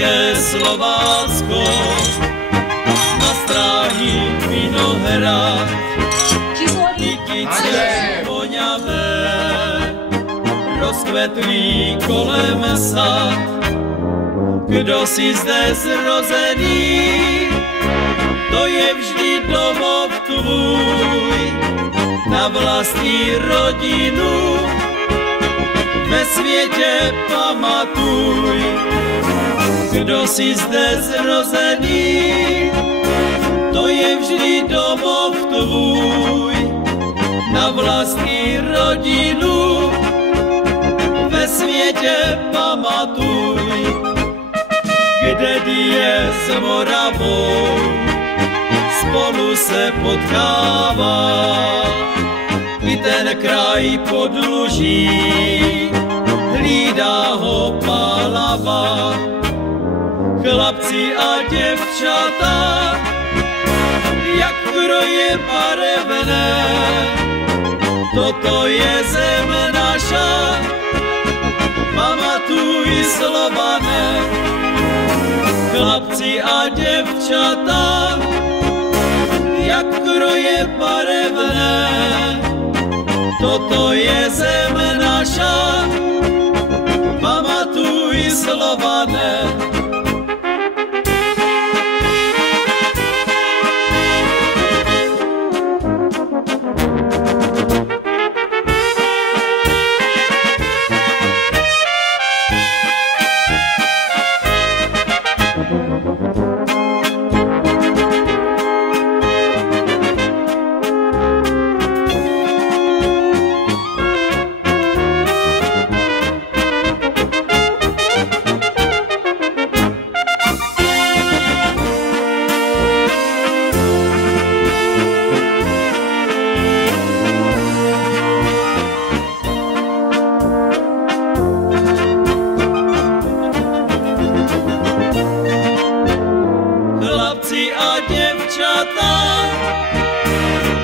české Slovácko, na stráni Vinohrad, kytice voňavé, rozkvetlý kolem sad. Kdo si zde zrozený, to je vždy domov tvůj, na vlastní rodinu ve světě pamatuj. Kdo si zde zrozený, to je vždy domov tvůj, na vlastní rodinu ve světě pamatuj. Kde je s Moravou, spolu se potkává, i ten kraj podluží, hlídá ho pálava. Chlapci a děvčata, jak kroje barevné, toto je zem naša, pamatuj Slované. Chlapci a děvčata, jak kroje barevné, toto je zem naša, pamatuj Slované.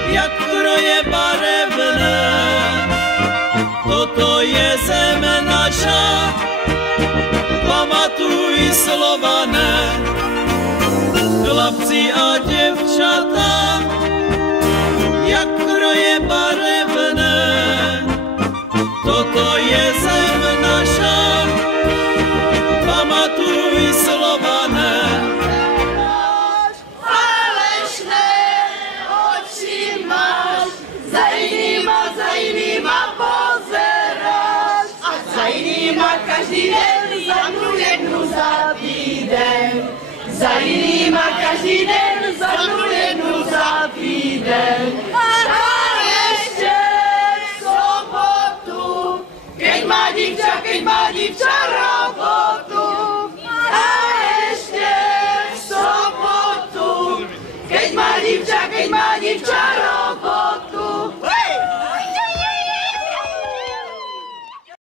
Jak kroje barevné, toto je zem naša, pamatuj Slované. Chlapci a děvčata, jak kroje barevné, toto je zem naša, pamatuj Slované. Každý den za mnou jednu za týden, za jinýma každý den za mnou jednu za týden. A ještě v sobotu, keď má dívča ráda.